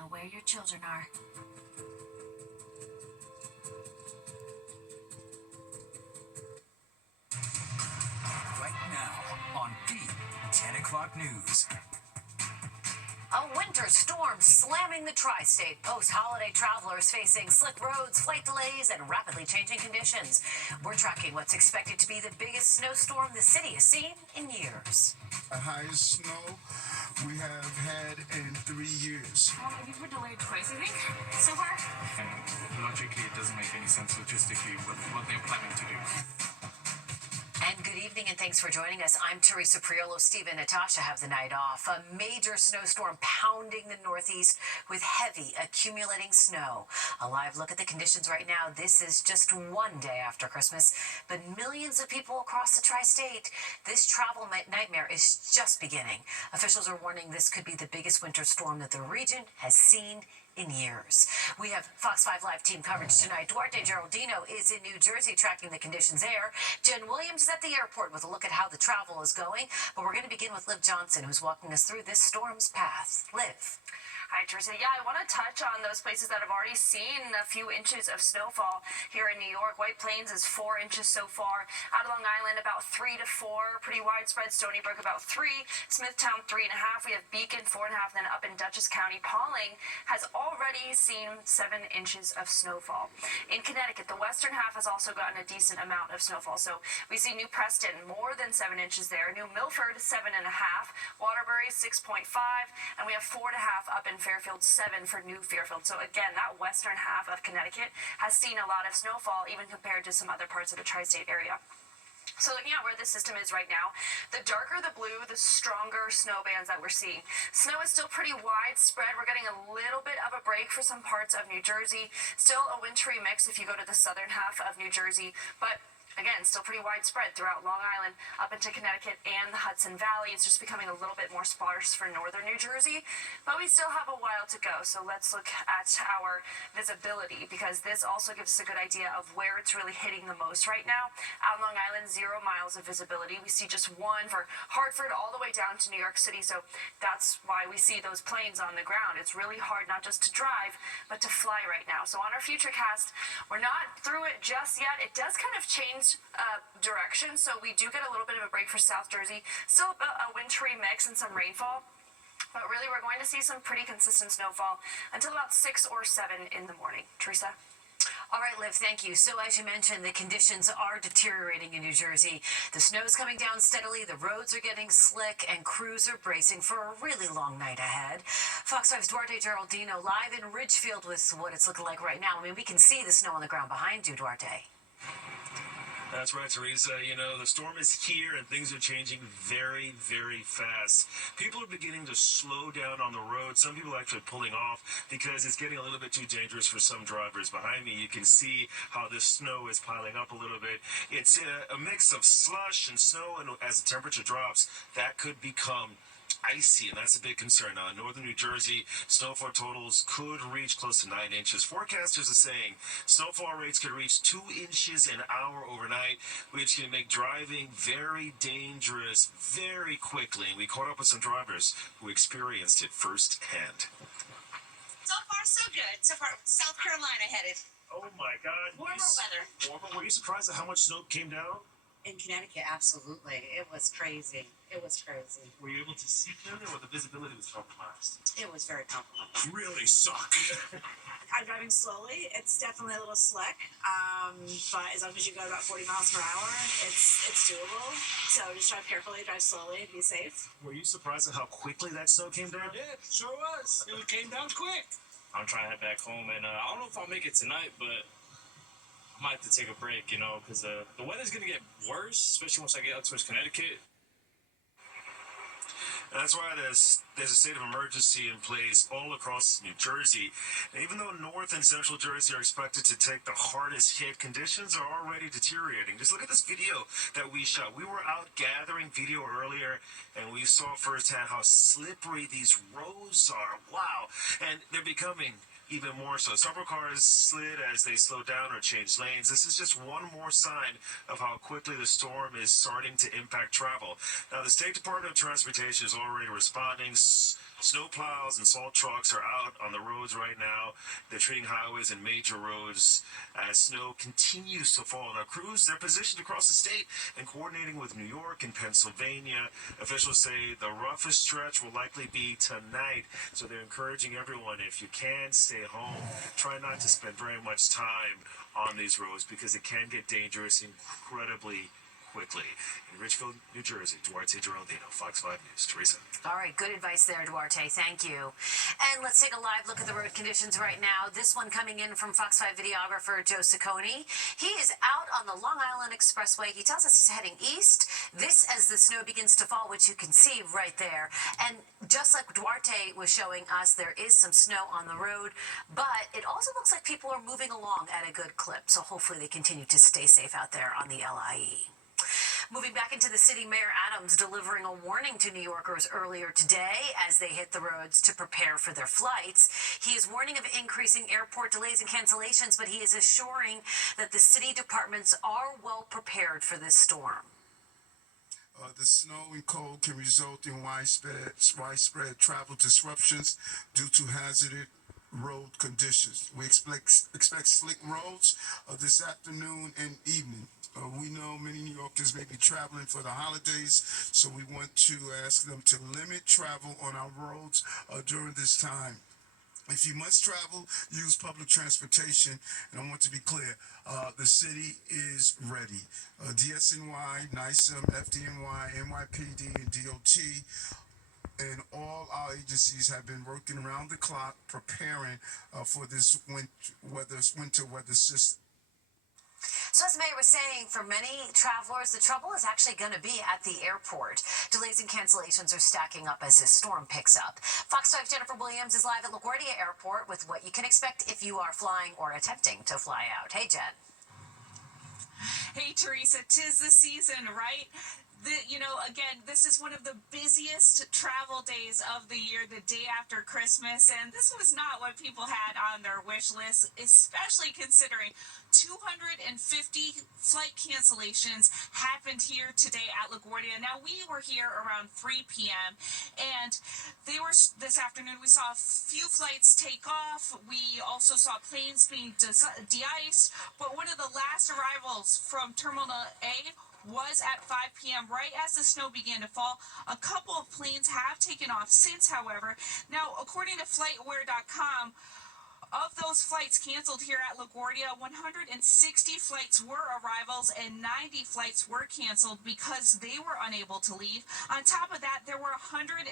know where your children are. Right now on the 10 o'clock news. A winter storm slamming the tri-state. Post-holiday travelers facing slick roads, flight delays, and rapidly changing conditions. We're tracking what's expected to be the biggest snowstorm the city has seen in years. The highest snow we have had in 3 years. Well, I think we're delayed twice, I think, so far. And logically, it doesn't make any sense logistically what they're planning to do. And good evening, and thanks for joining us. I'm Teresa Priolo. Steve and Natasha have the night off. A major snowstorm pounding the Northeast with heavy accumulating snow. A live look at the conditions right now. This is just one day after Christmas, but millions of people across the tri-state. This travel nightmare is just beginning. Officials are warning this could be the biggest winter storm that the region has seen in years. We have Fox 5 Live team coverage tonight. Duarte Geraldino is in New Jersey tracking the conditions there. Jen Williams is at the airport with a look at how the travel is going. But we're going to begin with Liv Johnson, who's walking us through this storm's path. Liv. Hi, Teresa. Yeah, I want to touch on those places that have already seen a few inches of snowfall here in New York. White Plains is 4 inches so far. Out of Long Island, about 3 to 4. Pretty widespread. Stony Brook, about 3. Smithtown, 3.5. We have Beacon, 4.5. Then up in Dutchess County, Pauling has already seen 7 inches of snowfall. In Connecticut, the western half has also gotten a decent amount of snowfall. So we see New Preston, more than 7 inches there. New Milford, 7.5. Waterbury, 6.5. And we have 4.5 up in Fairfield, 7 for New Fairfield. So again, that western half of Connecticut has seen a lot of snowfall, even compared to some other parts of the tri-state area. So looking at where the system is right now, the darker the blue, the stronger snow bands that we're seeing. Snow is still pretty widespread. We're getting a little bit of a break for some parts of New Jersey. Still a wintry mix if you go to the southern half of New Jersey, but again, still pretty widespread throughout Long Island, up into Connecticut and the Hudson Valley. It's just becoming a little bit more sparse for northern New Jersey, but we still have a while to go. So let's look at our visibility, because this also gives us a good idea of where it's really hitting the most right now. Out on Long Island, 0 miles of visibility. We see just 1 for Hartford all the way down to New York City. So that's why we see those planes on the ground. It's really hard not just to drive, but to fly right now. So on our Futurecast, we're not through it just yet. It does kind of change direction, so we do get a little bit of a break for South Jersey. Still a wintry mix and some rainfall, but really we're going to see some pretty consistent snowfall until about 6 or 7 in the morning. Teresa? All right, Liv, thank you. So as you mentioned, the conditions are deteriorating in New Jersey. The snow's coming down steadily, the roads are getting slick, and crews are bracing for a really long night ahead. Fox 5's Duarte Geraldino live in Ridgefield with what it's looking like right now. I mean, we can see the snow on the ground behind you, Duarte. That's right, Teresa. You know, the storm is here and things are changing very, very fast. People are beginning to slow down on the road. Some people are actually pulling off because it's getting a little bit too dangerous for some drivers. Behind me, you can see how the snow is piling up a little bit. It's a mix of slush and snow, and as the temperature drops, that could become icy, and that's a big concern. Now, in northern New Jersey, snowfall totals could reach close to 9 inches. Forecasters are saying snowfall rates could reach 2 inches an hour overnight, which can make driving very dangerous very quickly. And we caught up with some drivers who experienced it firsthand. So far, so good. So far, South Carolina headed. Oh my God. Warmer weather. Warmer? Were you surprised at how much snow came down? In Connecticut, absolutely. It was crazy. It was crazy. Were you able to see clearly, or the visibility was compromised? It was very compromised. Really suck. I'm driving slowly. It's definitely a little slick, but as long as you go about 40 miles per hour, it's doable. So just drive carefully, drive slowly, and be safe. Were you surprised at how quickly that snow came down? Yeah, sure was. It came down quick. I'm trying to head back home, and I don't know if I'll make it tonight, but I might have to take a break, you know, because the weather's going to get worse, especially once I get out towards Connecticut. And that's why there's a state of emergency in place all across New Jersey. And even though North and Central Jersey are expected to take the hardest hit, conditions are already deteriorating. Just look at this video that we shot. We were out gathering video earlier, and we saw firsthand how slippery these roads are. Wow. And they're becoming even more so. Several cars slid as they slowed down or changed lanes. This is just one more sign of how quickly the storm is starting to impact travel. Now, the State Department of Transportation is already responding. Snow plows and salt trucks are out on the roads right now. They're treating highways and major roads as snow continues to fall. Now, crews, they're positioned across the state and coordinating with New York and Pennsylvania. Officials say the roughest stretch will likely be tonight. So they're encouraging everyone, if you can, stay home. Try not to spend very much time on these roads because it can get dangerous incredibly quickly. In Richfield, New Jersey, Duarte Geraldino, Fox 5 News. Teresa. All right, good advice there, Duarte. Thank you. And let's take a live look at the road conditions right now. This one coming in from Fox 5 videographer Joe Ciccone. He is out on the Long Island Expressway. He tells us he's heading east. This as the snow begins to fall, which you can see right there. And just like Duarte was showing us, there is some snow on the road, but it also looks like people are moving along at a good clip. So hopefully they continue to stay safe out there on the LIE. Moving back into the city, Mayor Adams delivering a warning to New Yorkers earlier today as they hit the roads to prepare for their flights. He is warning of increasing airport delays and cancellations, but he is assuring that the city departments are well prepared for this storm. The snow and cold can result in widespread travel disruptions due to hazardous road conditions. We expect slick roads this afternoon and evening. We know many New Yorkers may be traveling for the holidays, so we want to ask them to limit travel on our roads during this time. If you must travel, use public transportation. And I want to be clear, the city is ready. DSNY, NYSEM, FDNY, NYPD, and DOT, and all our agencies have been working around the clock preparing for this winter weather system. So as the mayor was saying, for many travelers, the trouble is actually going to be at the airport. Delays and cancellations are stacking up as this storm picks up. Fox 5's Jennifer Williams is live at LaGuardia Airport with what you can expect if you are flying or attempting to fly out. Hey, Jen. Hey, Teresa, 'tis the season, right? Again, this is one of the busiest travel days of the year, the day after Christmas, and this was not what people had on their wish list, especially considering 250 flight cancellations happened here today at LaGuardia. Now, we were here around 3 p.m., and this afternoon, we saw a few flights take off. We also saw planes being de-iced, but one of the last arrivals from Terminal A was at 5 p.m. right as the snow began to fall. A couple of planes have taken off since, however. Now, according to FlightAware.com, of those flights canceled here at LaGuardia, 160 flights were arrivals and 90 flights were canceled because they were unable to leave. On top of that, there were 165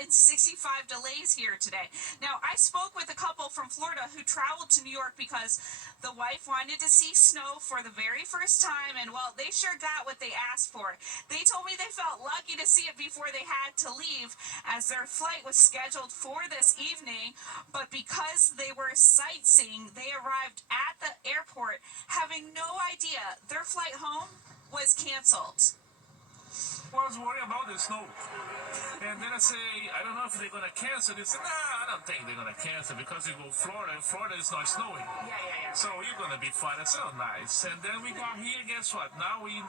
delays here today. Now, I spoke with a couple from Florida who traveled to New York because the wife wanted to see snow for the very first time, and, well, they sure got what they asked for. They told me they felt lucky to see it before they had to leave, as their flight was scheduled for this evening, but because they were sightseeing, they arrived at the airport having no idea their flight home was canceled. I was worried about the snow. And then I say, I don't know if they're going to cancel. They said, I don't think they're going to cancel because you go Florida, and Florida is not snowing. Yeah. So you're going to be fine. That's so nice. And then we got here, guess what? Now we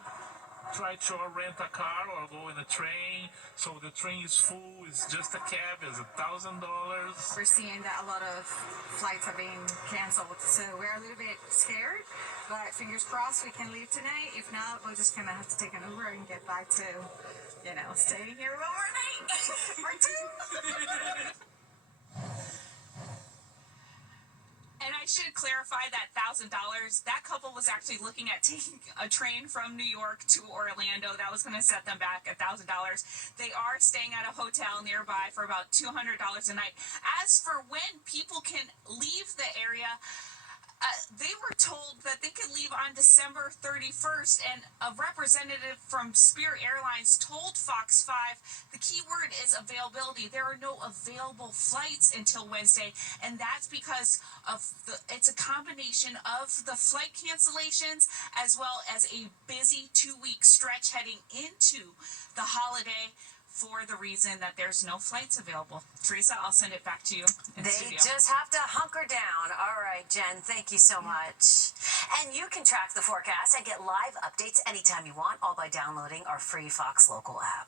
try to rent a car or go in a train. So the train is full. It's just a cab. It's $1,000. We're seeing that a lot of flights are being canceled, so we're a little bit scared, but fingers crossed we can leave tonight. If not, we're just gonna have to take an Uber and get back to, staying here one more night or two. And I should clarify that $1,000, that couple was actually looking at taking a train from New York to Orlando. That was going to set them back $1,000. They are staying at a hotel nearby for about $200 a night. As for when people can leave the area, they were told that they could leave on December 31st, and a representative from Spirit Airlines told Fox 5 the key word is availability. There are no available flights until Wednesday, and that's because of it's a combination of the flight cancellations as well as a busy 2-week stretch heading into the holiday, for the reason that there's no flights available. Teresa, I'll send it back to you in the studio. They just have to hunker down. All right, Jen, thank you so much. And you can track the forecast and get live updates anytime you want, all by downloading our free Fox Local app.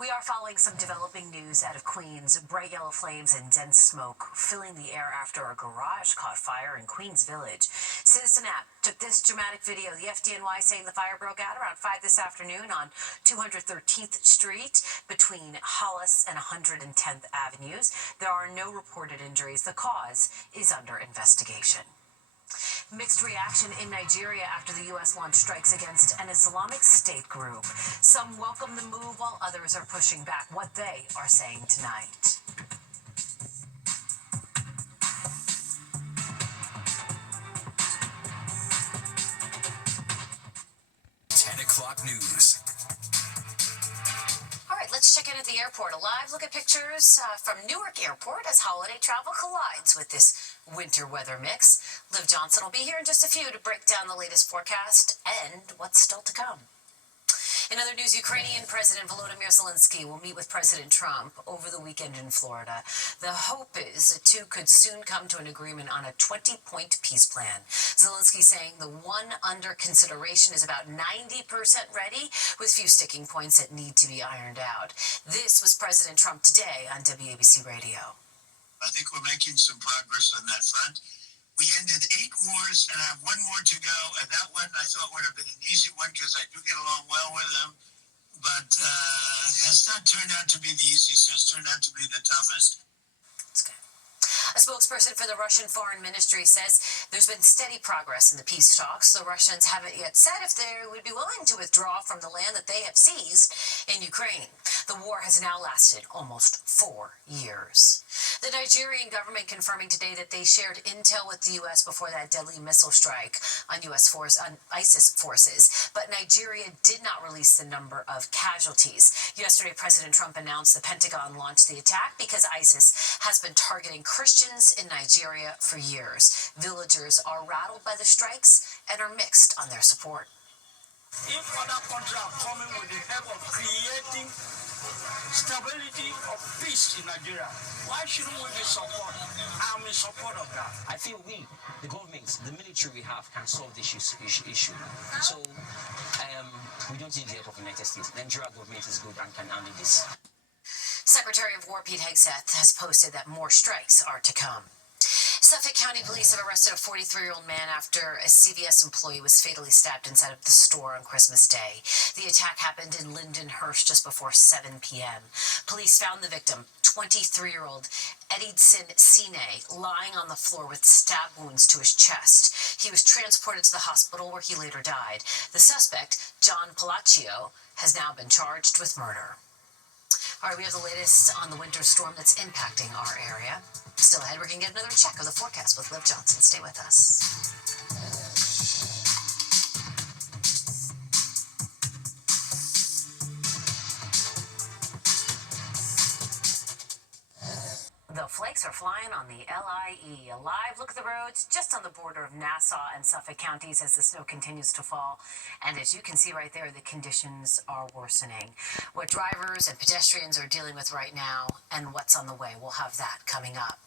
We are following some developing news out of Queens. Bright yellow flames and dense smoke filling the air after a garage caught fire in Queens Village. Citizen App took this dramatic video. The FDNY saying the fire broke out around 5 this afternoon on 213th Street between Hollis and 110th Avenues. There are no reported injuries. The cause is under investigation. Mixed reaction in Nigeria after the U.S. launched strikes against an Islamic State group. Some welcome the move while others are pushing back. What they are saying tonight. O'clock news. All right, let's check in at the airport. A live look at pictures from Newark Airport as holiday travel collides with this winter weather mix. Liv Johnson will be here in just a few to break down the latest forecast and what's still to come. In other news, Ukrainian President Volodymyr Zelensky will meet with President Trump over the weekend in Florida. The hope is the two could soon come to an agreement on a 20-point peace plan. Zelensky saying the one under consideration is about 90% ready, with few sticking points that need to be ironed out. This was President Trump today on WABC Radio. I think we're making some progress on that front. We ended 8 wars, and I have 1 more to go, and that one I thought would have been an easy one because I do get along well with them, but has not turned out to be the easiest. It's turned out to be the toughest. That's good. A spokesperson for the Russian Foreign Ministry says there's been steady progress in the peace talks. The Russians haven't yet said if they would be willing to withdraw from the land that they have seized in Ukraine. The war has now lasted almost 4 years. The Nigerian government confirming today that they shared intel with the U.S. before that deadly missile strike on ISIS forces, but Nigeria did not release the number of casualties. Yesterday, President Trump announced the Pentagon launched the attack because ISIS has been targeting Christians in Nigeria for years. Villagers are rattled by the strikes and are mixed on their support. If other countries are coming with the help of creating stability of peace in Nigeria, why shouldn't we be support? I'm in support of that. I feel we, the government, the military we have, can solve this issue. So we don't need the help of the United States. The Nigeria government is good and can handle this. Secretary of War Pete Hegseth has posted that more strikes are to come. Suffolk County Police have arrested a 43-year-old man after a CVS employee was fatally stabbed inside of the store on Christmas Day. The attack happened in Lindenhurst just before 7 p.m. Police found the victim, 23-year-old Edidson Sine, lying on the floor with stab wounds to his chest. He was transported to the hospital where he later died. The suspect, John Palacio, has now been charged with murder. All right, we have the latest on the winter storm that's impacting our area. Still ahead, we're going to get another check of the forecast with Liv Johnson. Stay with us. The flakes are flying on the LIE. A live look at the roads just on the border of Nassau and Suffolk counties as the snow continues to fall. And as you can see right there, the conditions are worsening. What drivers and pedestrians are dealing with right now and what's on the way, we'll have that coming up.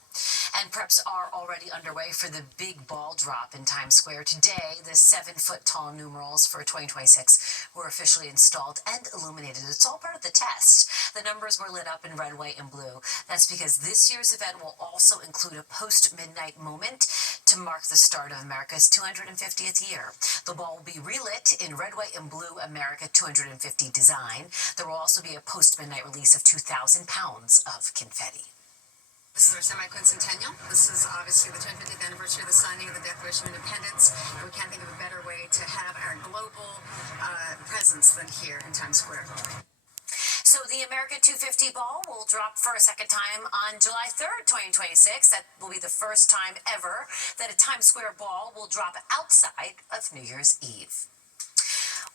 And preps are already underway for the big ball drop in Times Square. Today, the 7-foot-tall numerals for 2026 were officially installed and illuminated. It's all part of the test. The numbers were lit up in red, white, and blue. That's because this year's event will also include a post-midnight moment to mark the start of America's 250th year. The ball will be relit in red, white, and blue America 250 design. There will also be a post-midnight release of 2,000 pounds of confetti. This is our semi-quincentennial. This is obviously the 250th anniversary of the signing of the Declaration of Independence. And we can't think of a better way to have our global presence than here in Times Square. So the America 250 ball will drop for a second time on July 3rd, 2026. That will be the first time ever that a Times Square ball will drop outside of New Year's Eve.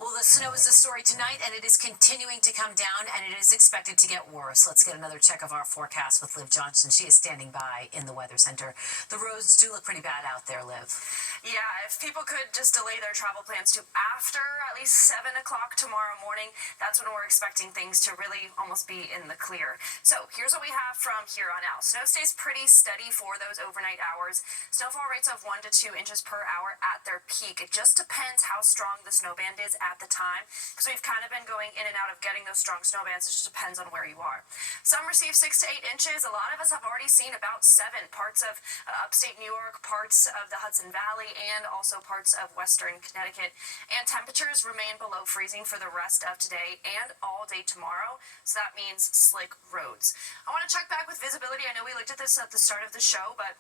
Well, the snow is the story tonight, and it is continuing to come down, and it is expected to get worse. Let's get another check of our forecast with Liv Johnson. She is standing by in the Weather Center. The roads do look pretty bad out there, Liv. Yeah, if people could just delay their travel plans to after at least 7 o'clock tomorrow morning, that's when we're expecting things to really almost be in the clear. So here's what we have from here on out. Snow stays pretty steady for those overnight hours. Snowfall rates of 1 to 2 inches per hour at their peak. It just depends how strong the snow band is at the time, because we've kind of been going in and out of getting those strong snow bands. It just depends on where you are. Some receive 6 to 8 inches. A lot of us have already seen about 7. Parts of upstate New York, parts of the Hudson Valley, and also parts of western Connecticut. And temperatures remain below freezing for the rest of today and all day tomorrow. So that means slick roads. I want to check back with visibility. I know we looked at this at the start of the show, but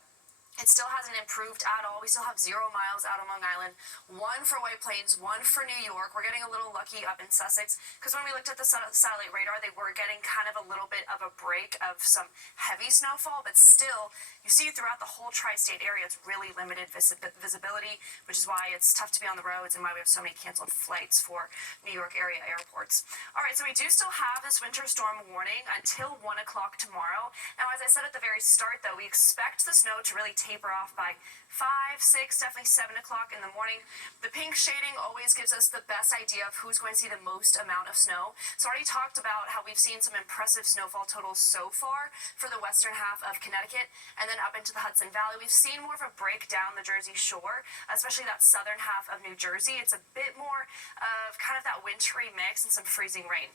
it still hasn't improved at all. We still have 0 miles out on Long Island, 1 for White Plains, 1 for New York. We're getting a little lucky up in Sussex, because when we looked at the satellite radar, they were getting kind of a little bit of a break of some heavy snowfall, but still, you see throughout the whole tri-state area, it's really limited visibility, which is why it's tough to be on the roads and why we have so many canceled flights for New York area airports. All right, so we do still have this winter storm warning until 1 o'clock tomorrow. Now, as I said at the very start, though, we expect the snow to really taper off by 5, 6, definitely 7 o'clock in the morning. The pink shading always gives us the best idea of who's going to see the most amount of snow. So I already talked about how we've seen some impressive snowfall totals so far for the western half of Connecticut and then up into the Hudson Valley. We've seen more of a break down the Jersey Shore, especially that southern half of New Jersey. It's a bit more of kind of that wintry mix and some freezing rain.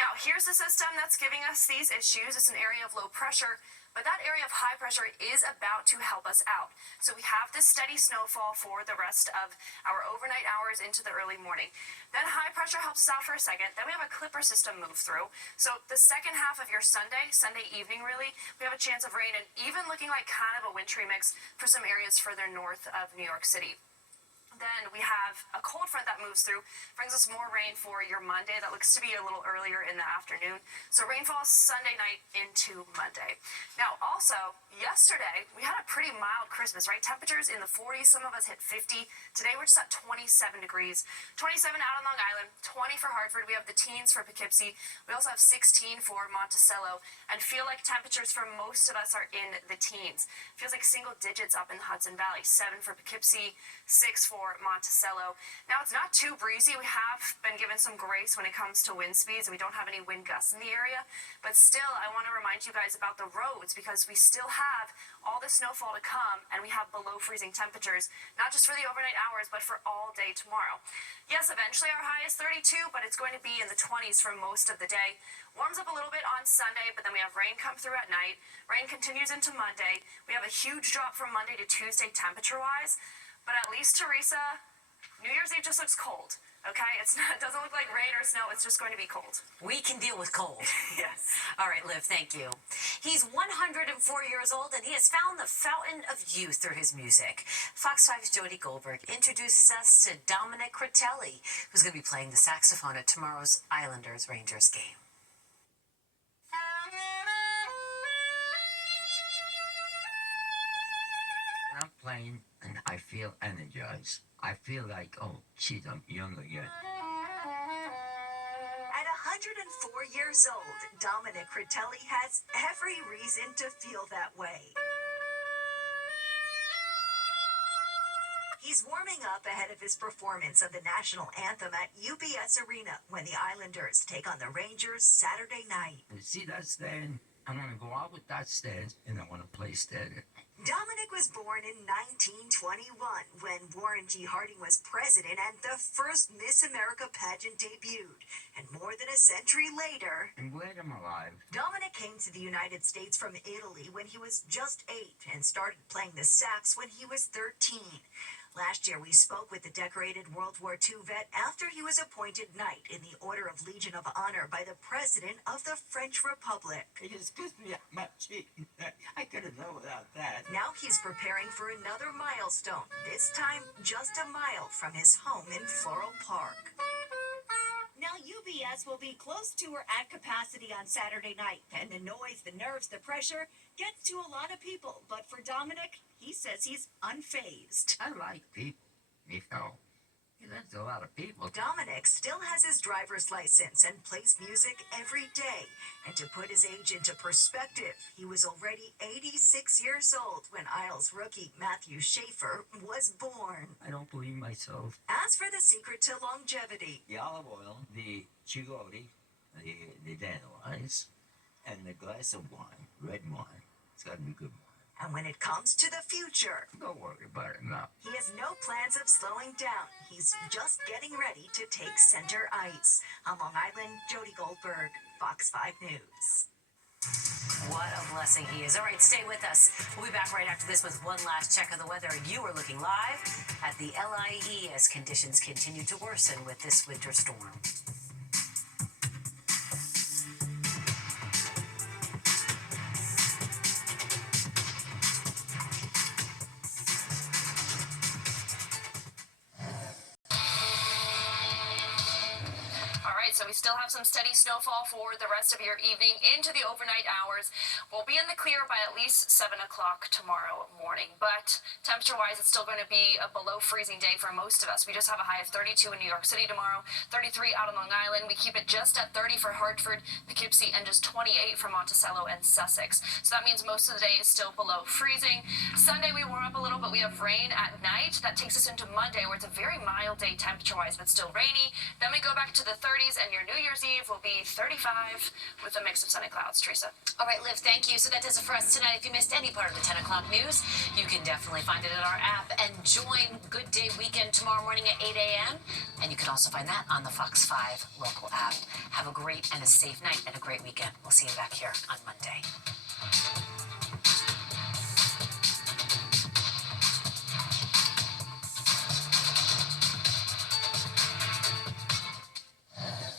Now, here's the system that's giving us these issues. It's an area of low pressure, but that area of high pressure is about to help us out. So we have this steady snowfall for the rest of our overnight hours into the early morning. Then high pressure helps us out for a second. Then we have a clipper system move through. So the second half of your Sunday evening really, we have a chance of rain and even looking like kind of a wintry mix for some areas further north of New York City. Then we have a cold front that moves through, brings us more rain for your Monday. That looks to be a little earlier in the afternoon. So rainfall Sunday night into Monday. Now, also, yesterday, we had a pretty mild Christmas, right? Temperatures in the 40s. Some of us hit 50. Today, we're just at 27 degrees. 27 out on Long Island, 20 for Hartford. We have the teens for Poughkeepsie. We also have 16 for Monticello. And feel like temperatures for most of us are in the teens. Feels like single digits up in the Hudson Valley. 7 for Poughkeepsie, 6 for Monticello. Now, it's not too breezy. We have been given some grace when it comes to wind speeds, and we don't have any wind gusts in the area. But still, I want to remind you guys about the roads, because we still have all the snowfall to come, and we have below freezing temperatures, not just for the overnight hours, but for all day tomorrow. Yes, eventually our high is 32, but it's going to be in the 20s for most of the day. Warms up a little bit on Sunday, but then we have rain come through at night. Rain continues into Monday. We have a huge drop from Monday to Tuesday temperature-wise. But at least, Teresa, New Year's Eve just looks cold, okay? It doesn't look like rain or snow. It's just going to be cold. We can deal with cold. Yes. All right, Liv, thank you. He's 104 years old, and he has found the fountain of youth through his music. Fox 5's Jody Goldberg introduces us to Dominic Critelli, who's going to be playing the saxophone at tomorrow's Islanders-Rangers game. I'm playing and I feel energized. I feel like, oh, shit, I'm young again. At 104 years old, Dominic Critelli has every reason to feel that way. He's warming up ahead of his performance of the national anthem at UBS Arena when the Islanders take on the Rangers Saturday night. You see that stand? I'm going to go out with that stand and I want to play stand. Dominic was born in 1921 when Warren G. Harding was president and the first Miss America pageant debuted. And more than a century later, I'm glad I'm alive. Dominic came to the United States from Italy when he was just 8 and started playing the sax when he was 13. Last year, we spoke with the decorated World War II vet after he was appointed Knight in the Order of Legion of Honor by the President of the French Republic. It just gives me my cheek. I couldn't know without that. Now he's preparing for another milestone, this time just a mile from his home in Floral Park. Now, UBS will be close to or at capacity on Saturday night, and the noise, the nerves, the pressure gets to a lot of people. But for Dominic, he says he's unfazed. I like people, you know. That's a lot of people. Dominic still has his driver's license and plays music every day. And to put his age into perspective, he was already 86 years old when Isles rookie Matthew Schaefer was born. I don't believe myself. As for the secret to longevity, The olive oil, the chigory, the dandelions, and the glass of wine, red wine. It's got to be good wine. And when it comes to the future, Don't worry about it now. he has no plans of slowing down. He's just getting ready to take center ice. On Long Island, Jody Goldberg, Fox 5 News. What a blessing he is. All right, stay with us. We'll be back right after this with one last check of the weather. You are looking live at the LIE as conditions continue to worsen with this winter storm. All right, so we still have some steady snowfall for the rest of your evening into the overnight hours. We'll be in the clear by at least 7 o'clock tomorrow morning, but temperature-wise, it's still going to be a below freezing day for most of us. We just have a high of 32 in New York City tomorrow, 33 out on Long Island. We keep it just at 30 for Hartford, Poughkeepsie, and just 28 for Monticello and Sussex. So that means most of the day is still below freezing. Sunday, we warm up a little, but we have rain at night. That takes us into Monday, where it's a very mild day temperature-wise, but still rainy. Then we go back to the 30s, and your New Year's Eve will be 35 with a mix of sun and clouds. Teresa. All right, Liv, thank you. So that does it for us tonight. If you missed any part of the 10 o'clock news, you can definitely find it in our app and join Good Day Weekend tomorrow morning at 8 a.m. And you can also find that on the Fox 5 local app. Have a great and a safe night and a great weekend. We'll see you back here on Monday.